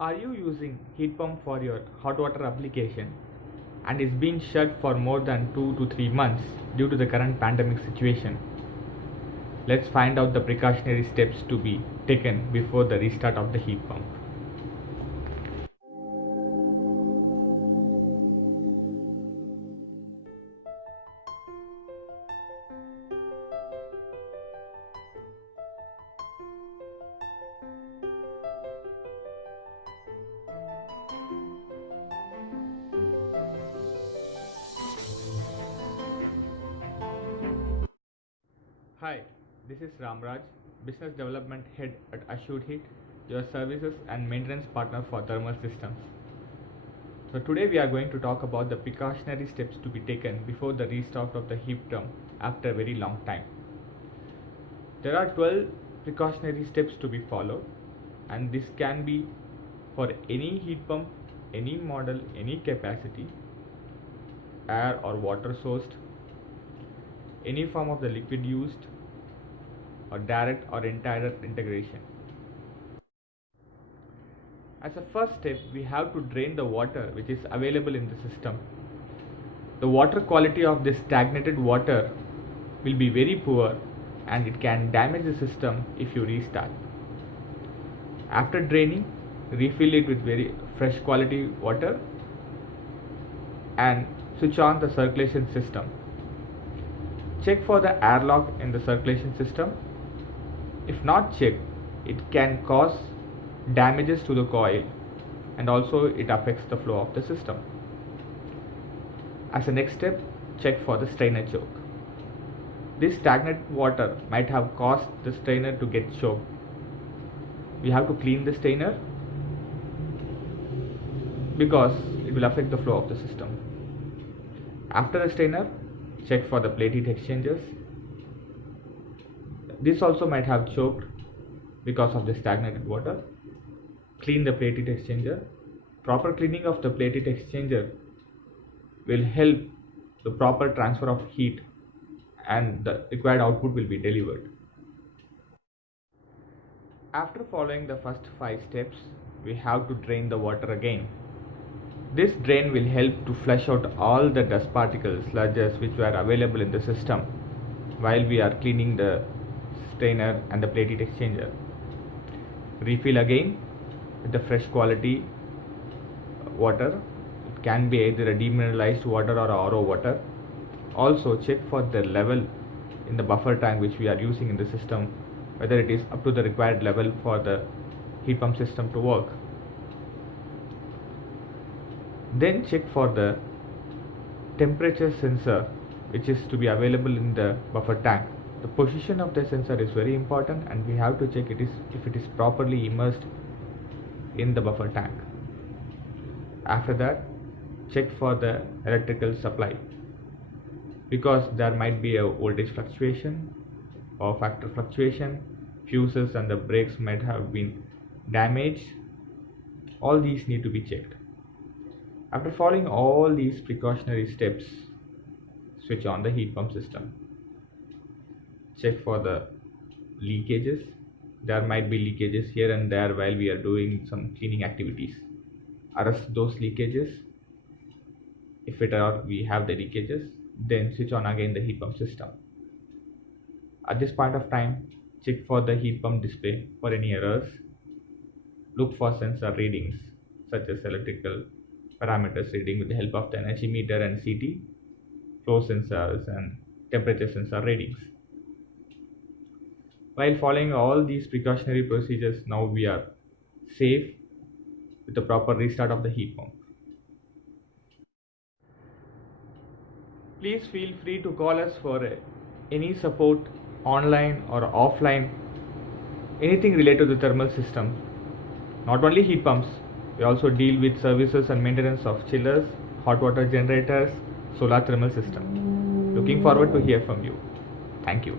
Are you using heat pump for your hot water application and is being shut for more than 2 to 3 months due to the current pandemic situation? Let's find out the precautionary steps to be taken before the restart of the heat pump. Hi, this is Ramraj, Business Development Head at Assured Heat, your services and maintenance partner for thermal systems. So today we are going to talk about the precautionary steps to be taken before the restart of the heat pump after a very long time. There are 12 precautionary steps to be followed, and this can be for any heat pump, any model, any capacity, air or water sourced, any form of the liquid used, or direct or indirect integration. As a first step, we have to drain the water which is available in the system. The water quality of this stagnated water will be very poor and it can damage the system if you restart. After draining, refill it with very fresh quality water and switch on the circulation system. Check for the airlock in the circulation system. If not checked, it can cause damages to the coil and also it affects the flow of the system. As a next step, check for the strainer choke. This stagnant water might have caused the strainer to get choked. We have to clean the strainer because it will affect the flow of the system. After the strainer, check for the plate heat exchangers. This also might have choked because of the stagnated water. Clean the plate heat exchanger. Proper cleaning of the plate heat exchanger will help the proper transfer of heat and the required output will be delivered. After following the first 5 steps, we have to drain the water again. This drain will help to flush out all the dust particles, sludges which were available in the system while we are cleaning the strainer and the plate heat exchanger. Refill again with the fresh quality water. It can be either a demineralized water or RO water. Also check for the level in the buffer tank which we are using in the system, whether it is up to the required level for the heat pump system to work. Then check for the temperature sensor which is to be available in the buffer tank. The position of the sensor is very important and we have to check if it is properly immersed in the buffer tank. After that, check for the electrical supply because there might be a voltage fluctuation, power factor fluctuation, fuses and the brakes might have been damaged. All these need to be checked. After following all these precautionary steps, switch on the heat pump system. Check for the leakages. There might be leakages here and there while we are doing some cleaning activities. Arrest those leakages. If we have the leakages, then switch on again the heat pump system. At this point of time, check for the heat pump display for any errors. Look for sensor readings such as electrical parameters reading with the help of the energy meter and CT, flow sensors and temperature sensor readings. While following all these precautionary procedures, now we are safe with the proper restart of the heat pump. Please feel free to call us for any support online or offline, anything related to the thermal system. Not only heat pumps, we also deal with services and maintenance of chillers, hot water generators, solar thermal system. Looking forward to hear from you. Thank you.